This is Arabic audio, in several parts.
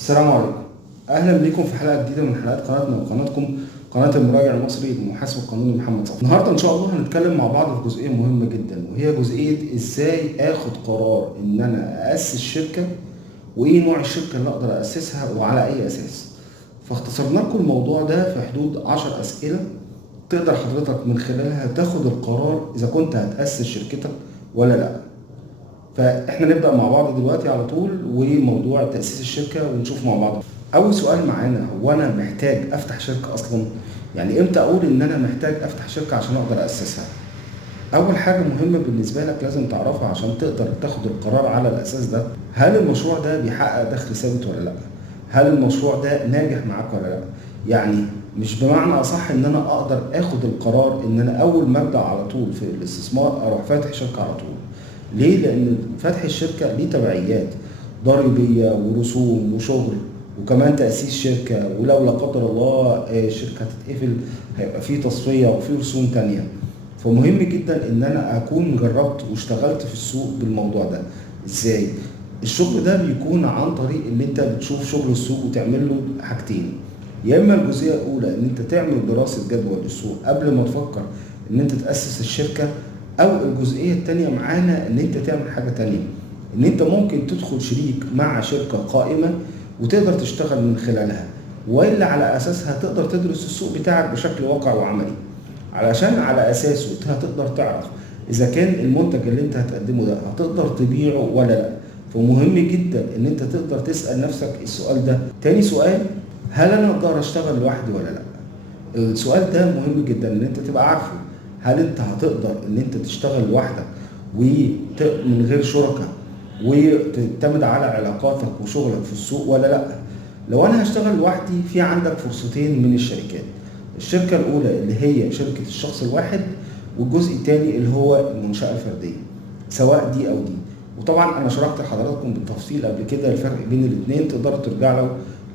السلام عليكم. اهلا بكم في حلقه جديده من حلقات قناتنا وقناتكم قناه المراجع المصري للمحاسب القانوني محمد صفوت. النهارده ان شاء الله هنتكلم مع بعض في جزئيه مهمه جدا، وهي جزئيه ازاي اخد قرار ان انا اسس شركه، وايه نوع الشركه اللي اقدر اسسها وعلى اي اساس. فاختصرنا لكم الموضوع ده في حدود 10 اسئله تقدر حضرتك من خلالها تاخد القرار اذا كنت هتاسس شركتك ولا لا. فاحنا نبدا مع بعض دلوقتي على طول وموضوع تاسيس الشركه ونشوف مع بعض. اول سؤال معانا، هو انا محتاج افتح شركه اصلا؟ يعني امتى اقول ان انا محتاج افتح شركه عشان اقدر اسسها؟ اول حاجه مهمه بالنسبه لك لازم تعرفها عشان تقدر تاخد القرار على الاساس ده، هل المشروع ده بيحقق دخل ثابت ولا لا؟ هل المشروع ده ناجح معاك ولا لا؟ يعني مش بمعنى اصح ان انا اقدر اخد القرار ان انا اول ما ابدا على طول في الاستثمار اروح فاتح شركه على طول. ليه؟ لان فتح الشركه ليه تبعيات ضريبيه ورسوم وشغل، وكمان تاسيس شركه، ولو لا قدر الله الشركه هتتقفل هيبقى في تصفيه وفي رسوم تانيه. فمهم جدا ان انا اكون جربت واشتغلت في السوق بالموضوع ده. ازاي؟ الشغل ده بيكون عن طريق ان انت بتشوف شغل السوق وتعمل له حاجتين. يا اما الجزئيه الاولى ان انت تعمل دراسه جدوى للسوق قبل ما تفكر ان انت تاسس الشركه، او الجزئيه الثانيه معانا ان انت تعمل حاجه تانيه، ان انت ممكن تدخل شريك مع شركه قائمه وتقدر تشتغل من خلالها، والا على اساسها تقدر تدرس السوق بتاعك بشكل واقع وعملي، علشان على اساسه هتقدر تعرف اذا كان المنتج اللي انت هتقدمه ده هتقدر تبيعه ولا لا. فمهم جدا ان انت تقدر تسال نفسك السؤال ده. تاني سؤال، هل انا اقدر اشتغل لوحدي ولا لا؟ السؤال ده مهم جدا ان انت تبقى عارفه. هل انت هتقدر ان انت تشتغل لوحدك ومن غير شركاء وتعتمد على علاقاتك وشغلك في السوق ولا لا؟ لو انا هشتغل لوحدي في عندك فرصتين من الشركات. الشركة الأولى اللي هي شركة الشخص الواحد، والجزء الثاني اللي هو المنشأة الفردية، سواء دي أو دي. وطبعا أنا شرحت لحضراتكم بالتفصيل قبل كده الفرق بين الاثنين، تقدروا ترجعوا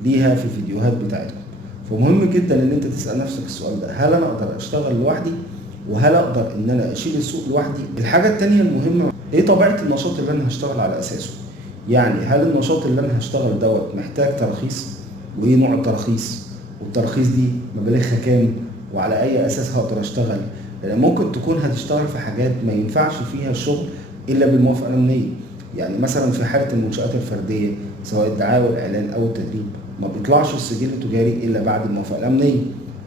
ليها في الفيديوهات بتاعتكم. فمهم جدا ان انت تسال نفسك السؤال ده، هل انا اقدر اشتغل لوحدي؟ وهل اقدر ان انا اشيل السوق لوحدي؟ الحاجه الثانيه المهمه، ايه طبيعه النشاط اللي انا هشتغل على اساسه؟ يعني هل النشاط اللي انا هشتغل دوت محتاج تراخيص؟ وايه نوع التراخيص؟ والتراخيص دي مبالغها كام؟ وعلى اي اساس هقدر اشتغل؟ لان ممكن تكون هتشتغل في حاجات ما ينفعش فيها الشغل الا بالموافقه الامنيه. يعني مثلا في حاله المنشات الفرديه، سواء الدعايه والاعلان او التدريب، ما بيطلعش السجل التجاري الا بعد الموافقه الامنيه.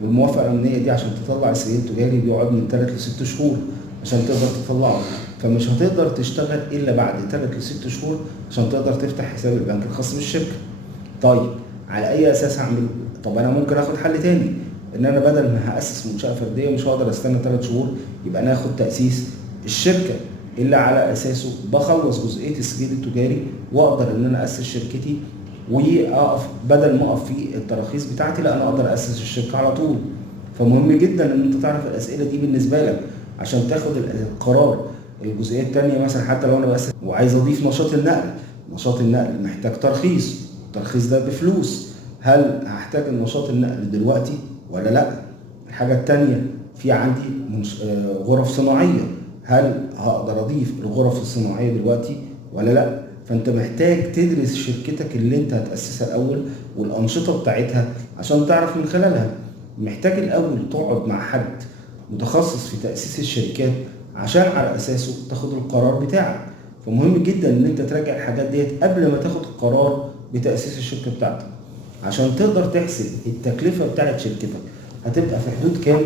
والموافقه الامنيه دي عشان تطلع السجل التجاري بيقعد من 3 ل 6 شهور عشان تقدر تطلعه. فمش هتقدر تشتغل الا بعد 3 ل 6 شهور عشان تقدر تفتح حساب البنك الخاص بالشركه. طيب على اي اساس هعمل؟ طب انا ممكن اخد حل تاني، ان انا بدل ما هاسس منشاه فرديه مش هقدر استنى 3 شهور، يبقى ناخد تاسيس الشركه اللي على اساسه بخلص جزئيه السجل التجاري واقدر ان انا اسس شركتي، واقف بدل ما اقف في التراخيص بتاعتي، لا انا اقدر اسس الشركه على طول. فمهم جدا ان انت تعرف الاسئله دي بالنسبه لك عشان تاخد القرار. الجزئيه الثانيه مثلا، حتى لو انا باسس وعايز اضيف نشاط النقل، نشاط النقل محتاج ترخيص، الترخيص ده بفلوس، هل هحتاج النشاط النقل دلوقتي ولا لا؟ الحاجه الثانيه، في عندي غرف صناعيه، هل هقدر اضيف الغرف الصناعيه دلوقتي ولا لا؟ فانت محتاج تدرس شركتك اللي انت هتأسسها الاول والانشطة بتاعتها عشان تعرف من خلالها. محتاج الاول تقعد مع حد متخصص في تأسيس الشركات عشان على اساسه تاخد القرار بتاعك. فمهم جدا ان انت تراجع الحاجات ديت قبل ما تاخد القرار بتأسيس الشركة بتاعتك، عشان تقدر تحسب التكلفة بتاعت شركتك هتبقى في حدود كام،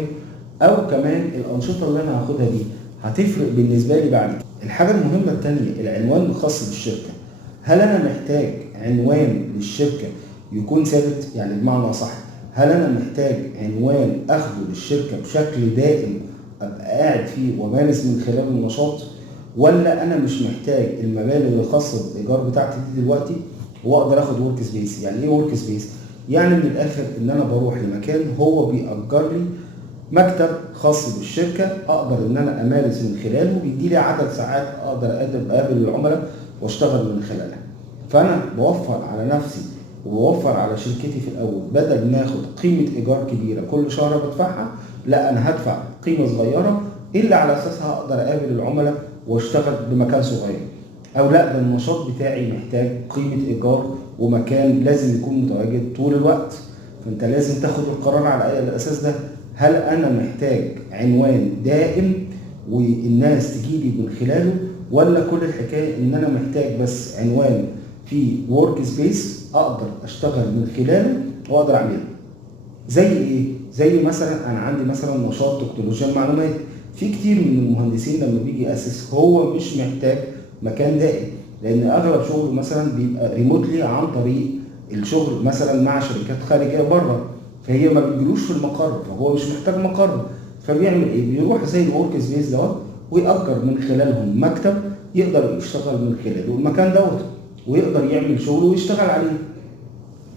او كمان الانشطة اللي انا هاخدها دي هتفرق بالنسبة لي بعد كده. الحاجة المهمة التانية، العنوان الخاص بالشركة. هل أنا محتاج عنوان للشركة يكون ثابت؟ يعني بمعنى صح، هل أنا محتاج عنوان أخده للشركة بشكل دائم أبقى قاعد فيه ومارس من خلاله النشاط؟ ولا أنا مش محتاج المبالغ الخاصة بالإيجار بتاعتي دي دلوقتي وأقدر آخد ورك سبيس؟ يعني إيه ورك سبيس؟ يعني من الآخر إن أنا بروح لمكان هو بيأجر لي مكتب خاص بالشركه، اقدر ان انا امارس من خلاله، بيدي لي عدد ساعات اقدر اقابل العملاء واشتغل من خلالها. فانا بوفر على نفسي وبوفر على شركتي في الاول، بدل ما اخد قيمه ايجار كبيره كل شهر بدفعها، لا انا هدفع قيمه صغيره اللي على اساسها اقدر اقابل العملاء واشتغل بمكان صغير. او لا ده النشاط بتاعي محتاج قيمة ايجار ومكان لازم يكون متواجد طول الوقت. فانت لازم تاخد القرار على اي الاساس ده. هل انا محتاج عنوان دائم والناس تجيلي من خلاله، ولا كل الحكاية ان انا محتاج بس عنوان في ورك سبيس اقدر اشتغل من خلاله واقدر اعمله؟ زي ايه؟ زي مثلا انا عندي مثلا نشاط تكنولوجيا المعلومات. في كتير من المهندسين لما بيجي يأسس هو مش محتاج مكان دائم، لان اغلب شغله مثلا بيبقى ريموتلي عن طريق الشغل مثلا مع شركات خارجيه بره، فهي ما بيجيلوش في المقر، فهو مش محتاج مقر. فبيعمل ايه؟ بيروح زي الورك سبيس دوت ويأجر من خلالهم مكتب يقدر يشتغل من خلاله المكان دوت، ويقدر يعمل شغله ويشتغل عليه.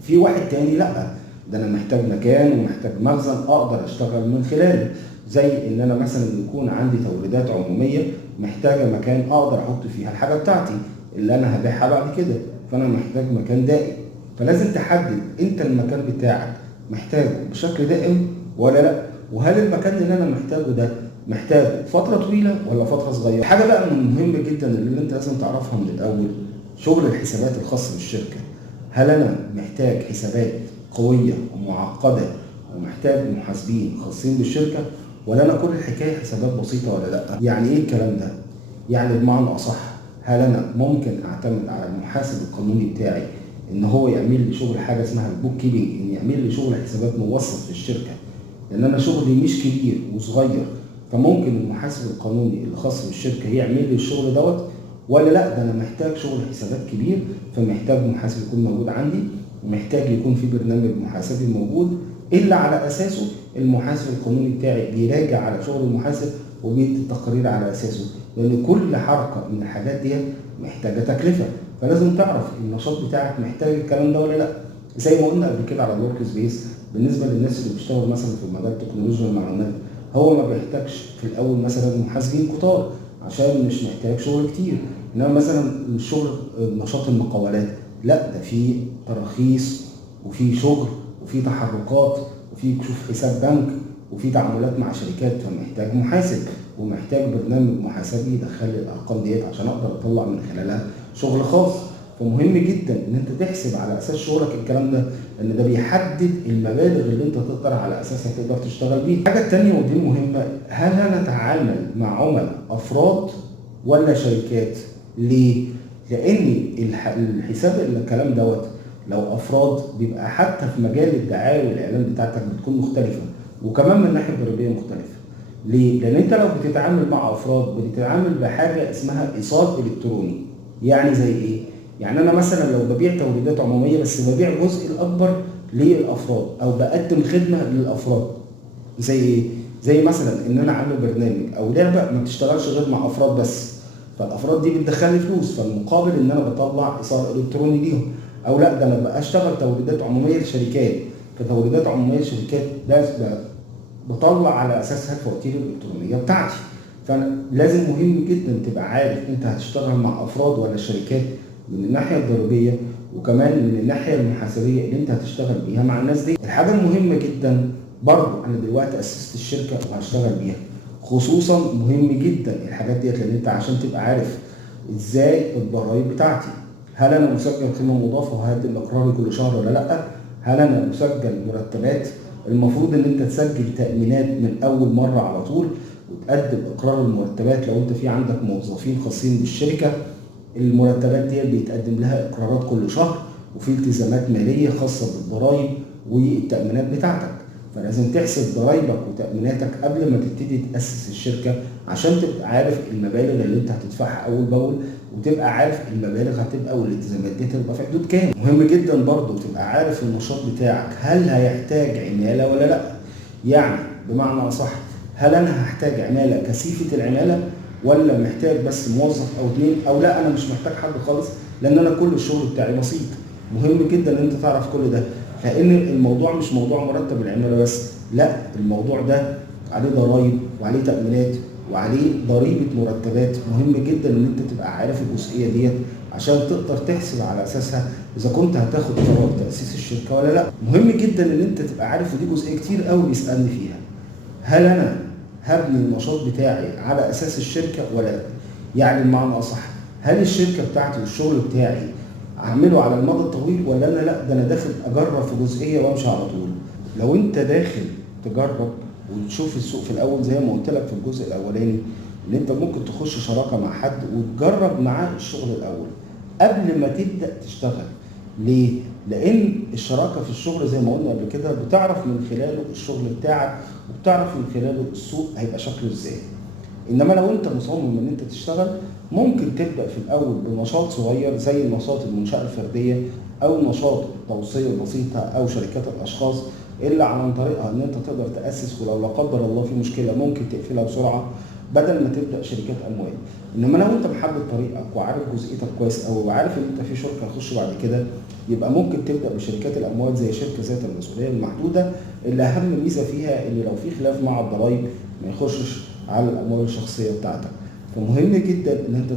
في واحد تاني لا، ده انا محتاج مكان ومحتاج مخزن اقدر اشتغل من خلاله. زي ان انا مثلا يكون عندي توريدات عموميه محتاجه مكان اقدر احط فيها الحاجه بتاعتي اللي انا هبيعها بعد كده، فانا محتاج مكان دائم. فلازم تحدد انت المكان بتاعك محتاجه بشكل دائم ولا لا، وهل المكان اللي انا محتاجه ده محتاج فتره طويله ولا فتره صغيره. حاجه بقى من المهم جدا اللي انت لازم تعرفها من الاول، شغل الحسابات الخاص بالشركه. هل انا محتاج حسابات قويه ومعقده ومحتاج محاسبين خاصين بالشركه، ولا انا كل الحكايه حسابات بسيطه ولا لا؟ يعني ايه الكلام ده؟ يعني بمعنى اصح، هل انا ممكن اعتمد على المحاسب القانوني بتاعي ان هو يعمل لي شغل حاجه اسمها البوك كيبنج، ان يعمل لي شغل حسابات موثق في الشركه، لان انا شغلي مش كبير وصغير، فممكن المحاسب القانوني الخاص بالشركه يعمل لي الشغل دوت؟ ولا لا ده انا محتاج شغل حسابات كبير، فمحتاج محاسب يكون موجود عندي، ومحتاج يكون في برنامج محاسبي موجود اللي على اساسه المحاسب القانوني بتاعي بيراجع على شغل المحاسب وبيدي تقارير على اساسه، لان كل حركه من الحاجات دي محتاجه تكلفه. فلازم تعرف النشاط بتاعك محتاج الكلام ده ولا لا. زي ما قلنا قبل كده على الورك سبيس، بالنسبه للناس اللي بيشتغلوا مثلا في مجال تكنولوجيا المعلومات، هو ما بيحتاجش في الاول مثلا محاسبين كتار عشان مش محتاج شغل كتير. انما مثلا الشغل نشاط المقاولات لا، ده في تراخيص وفي شغل وفي تحركات وفي كشوف حساب بنك وفي تعاملات مع شركات، فمحتاج محاسب ومحتاج برنامج محاسبي يدخل لي الارقام ديت عشان اقدر اطلع من خلالها شغل خاص. فمهم جدا ان انت تحسب على اساس شغلك الكلام ده، لان ده بيحدد المبالغ اللي انت تقدر على اساسها تقدر تشتغل بيها. الحاجه الثانيه ودي مهمه، هل انا اتعامل مع عملاء افراد ولا شركات؟ ليه؟ لان الحساب الكلام دوت لو افراد بيبقى حتى في مجال الدعايه والاعلان بتاعتك بتكون مختلفه، وكمان من الناحيه الضريبيه مختلفه. ليه؟ لان انت لو بتتعامل مع افراد بتتعامل بحاجه اسمها ايصال الكتروني. يعني زي ايه؟ يعني انا مثلا لو ببيع توريدات عموميه بس ببيع الجزء الاكبر للافراد او بقدم خدمه للافراد. زي ايه؟ زي مثلا ان انا عامل برنامج او لعبه ما بتشتغلش غير مع افراد بس، فالافراد دي بتدخل لي فلوس، فالمقابل ان انا بطلع ايصال الكتروني ليهم. او لا ده انا بقى اشتغل توريدات عموميه لشركات، فتوريدات عموميه لشركات ده بطلع على اساسها الفواتير الالكترونيه بتاعتي. فلازم مهم جدا تبقى عارف انت هتشتغل مع افراد ولا شركات من الناحيه الضريبيه، وكمان من الناحيه المحاسبيه اللي انت هتشتغل بيها مع الناس دي. الحاجه المهمه جدا برضو، انا دلوقتي اسست الشركه وهشتغل بيها، خصوصا مهم جدا الحاجات ديت، لان انت عشان تبقى عارف ازاي الضرايب بتاعتي. هل انا مسجل قيمه مضافه وهقدم اقراري كل شهر ولا لا؟ هل انا مسجل مرتبات؟ المفروض ان انت تسجل تامينات من اول مره على طول، وتقدم اقرار المرتبات لو انت في عندك موظفين خاصين بالشركه. المرتبات دي بيتقدم لها اقرارات كل شهر، وفي التزامات ماليه خاصه بالضرائب والتامينات بتاعتك. فلازم تحسب ضرايبك وتاميناتك قبل ما تبتدي تاسس الشركه، عشان تبقى عارف المبالغ اللي انت هتدفعها اول باول، وتبقى عارف المبالغ هتبقى والالتزامات دي هتبقى في حدود كام. مهم جدا برضو تبقى عارف النشاط بتاعك هل هيحتاج عماله ولا لا. يعني بمعنى اصح، هل انا هحتاج عماله كثيفه العماله، ولا محتاج بس موظف او اتنين، او لا انا مش محتاج حد خالص لان انا كل الشغل بتاعي بسيط. مهم جدا ان انت تعرف كل ده، لان الموضوع مش موضوع مرتب العماله بس، لا الموضوع ده عليه ضرائب وعليه تامينات وعليه ضريبه مرتبات. مهم جدا ان انت تبقى عارف الجزئيه ديت عشان تقدر تحسب على اساسها اذا كنت هتاخد قرار تاسيس الشركه ولا لا. مهم جدا ان انت تبقى عارف، ودي جزئيه كتير قوي بيسالني فيها، هل انا هبني النشاط بتاعي على اساس الشركه ولا لا؟ يعني بمعنى اصح، هل الشركه بتاعتي والشغل بتاعي اعمله على المدى الطويل، ولا انا لا ده انا داخل اجرب في جزئيه وامشي على طول؟ لو انت داخل تجرب وتشوف السوق في الاول زي ما قلت لك في الجزء الاولاني، ان انت ممكن تخش شراكه مع حد وتجرب معاه الشغل الاول قبل ما تبدا تشتغل. ليه؟ لان الشراكه في الشغل زي ما قلنا قبل كده بتعرف من خلاله الشغل بتاعك، وبتعرف من خلاله السوق هيبقى شكله ازاي. انما لو انت مصمم ان انت تشتغل، ممكن تبدا في الاول بنشاط صغير زي نشاط المنشاه الفرديه، او نشاط التوصيه البسيطه، او شركات الاشخاص اللي عن طريقها ان انت تقدر تاسس، ولو لا قدر الله في مشكله ممكن تقفلها بسرعه بدل ما تبدا شركات اموال. انما لو انت محدد طريقك وعارف جزئيتك كويس قوي، وعارف ان انت في شركه هتخش بعد كده، يبقى ممكن تبدا بشركات الاموال زي شركه ذات المسؤوليه المحدوده، اللي اهم ميزه فيها ان لو في خلاف مع الضرايب ما يخشش على الاموال الشخصيه بتاعتك. فمهم جدا ان انت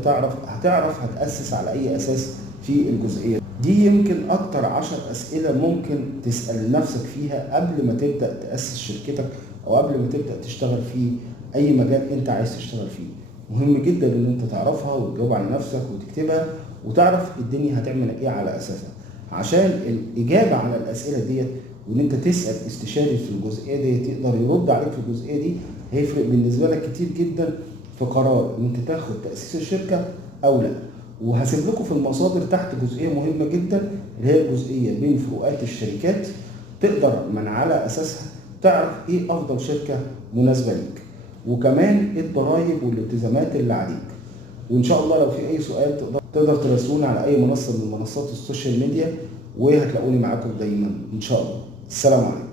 هتعرف هتاسس على اي اساس في الجزئيه دي. يمكن اكتر 10 اسئله ممكن تسال نفسك فيها قبل ما تبدا تاسس شركتك، او قبل ما تبدا تشتغل في اي مجال انت عايز تشتغل فيه. مهم جدا ان انت تعرفها وتجاوب على نفسك وتكتبها، وتعرف الدنيا هتعمل ايه على اساسها. عشان الاجابه على الاسئله ديت، وان انت تسال استشاري في الجزئيه دي يقدر يرد عليك في الجزئيه دي، هيفرق بالنسبه لك كتير جدا في قرار ان انت تاخد تاسيس الشركه او لا. وهسيب لكم في المصادر تحت جزئيه مهمه جدا، اللي هي الجزئيه بين فروقات الشركات، تقدر من على اساسها تعرف ايه افضل شركه مناسبه ليك، وكمان ايه الضرايب والالتزامات اللي عليك. وان شاء الله لو في اي سؤال تقدر تراسلونا على اي منصه من منصات السوشيال ميديا، وهتلاقوني معاكم دايما ان شاء الله. السلام عليكم.